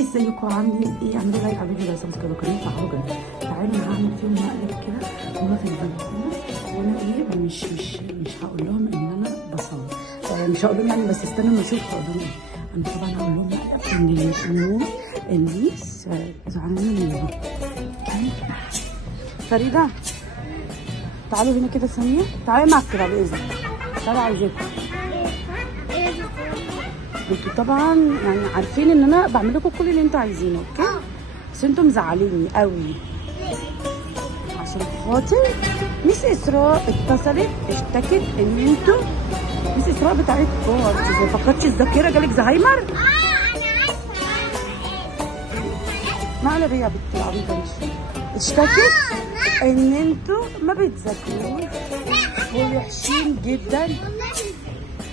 ازيكم عاملين ايه؟ اعملوا لايك على الفيديو ده، سبسكرايب وقناه وفعلوا الجرس. تعالوا انا هعمل فيهم مقلب كده هما في البلكونه، وانا ايه مش هقول لهم ان انا بصور، مش هقول لهم يعني، بس استنوا ما اشوف هقول لهم ايه. انا طبعا هقول لهم مقلب ان الناس زعلانه مني. فريده تعالوا هنا كده ثانيه، تعالي مع السرعه باذنك، تعالي عايزاكم. انتوا طبعا يعني عارفين ان انا بعمل لكم كل اللي انتوا عايزينه، اوكي؟ بس انتوا مزعليني قوي عشان خاطر ميس اسراء اتصلت اشتكت ان انتوا ميس اسراء بتاعتكم ما فقدتش الذاكره، جالك زهايمر. مقلب ايه يا بنتي العبيطه دي؟ اشتكت ان انتوا ما بتذاكروش ووحشين جدا.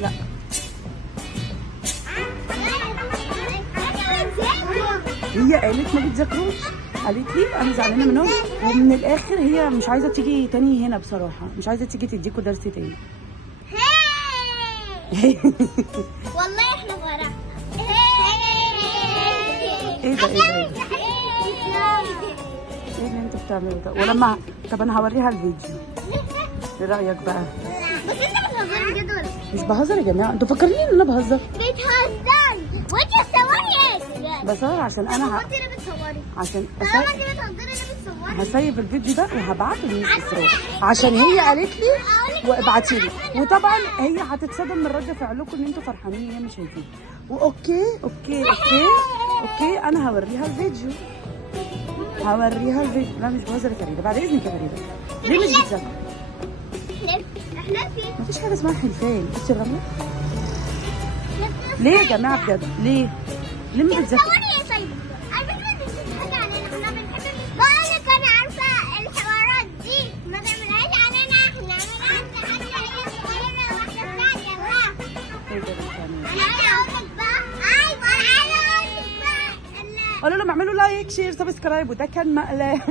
لا هي قالت ما بتذاكروش، قالت لي انا زعلانه منهم، ومن الاخر هي مش عايزه تيجي تاني هنا بصراحه، مش عايزه تيجي تديكوا درس تاني. والله احنا فرح. ايه ده ايه اللي انتوا بتعملوه ده؟ ولما طب انا هوريها الفيديو، ايه رايك بقى؟ بس انت بتهزر بجد ولا مش بهزر يا جماعه، انتوا فاكرين ان انا بهزر؟ بتهزر وانت بتصوري؟ بصور عشان انا انت اللي بتصوري، عشان طالما انت بتهزري اللي بتصوري هسيب الفيديو ده وهبعته لميس اسراء عشان هي قالت لي وابعتي لي، وطبعا هي هتتصدم من رد فعلكم ان انتوا فرحانين هي مش هتيجي. واوكي اوكي انا هوريها الفيديو، لا مش بهزر يا فريده، بعد اذنك يا فريده. ليه مش بتذاكري؟ احلفي مفيش حاجه اسمها حلفان. بصي الرمله ليه يا جماعه بجد؟ ليه ما بتذاكري؟ تصوري ايه طيب؟ على فكره دي مش حاجه علينا، احنا بنحب بقولك انا عارفه الحوارات دي ما تعملهاش علينا، احنا بنعملها حتى هي صغيره واحنا ثانيه بقى. ايه ده بتعملي؟ انا هقول لك بقى. ايوه انا هقول لك بقى. قولوا لهم اعملوا لايك شير سبسكرايب، وده كان مقلب.